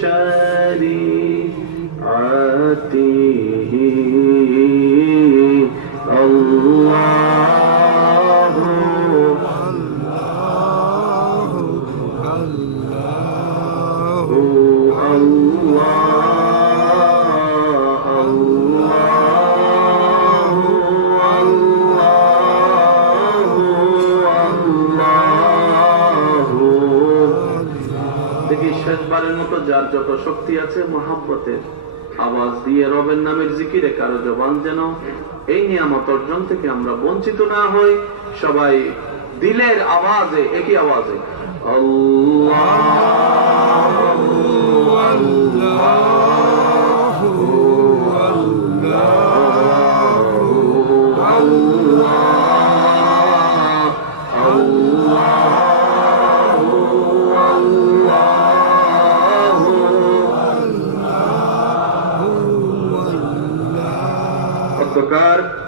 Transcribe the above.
شريعته الله দেখি শেষবারের মতো যার যত শক্তি আছে মহাব্বতের আওয়াজ দিয়ে রবের নামের জিকিরে কারো জবান যেন এই নিয়ামত অর্জন থেকে আমরা বঞ্চিত না হই। সবাই দিলের আওয়াজে, একই আওয়াজে অন্ধকার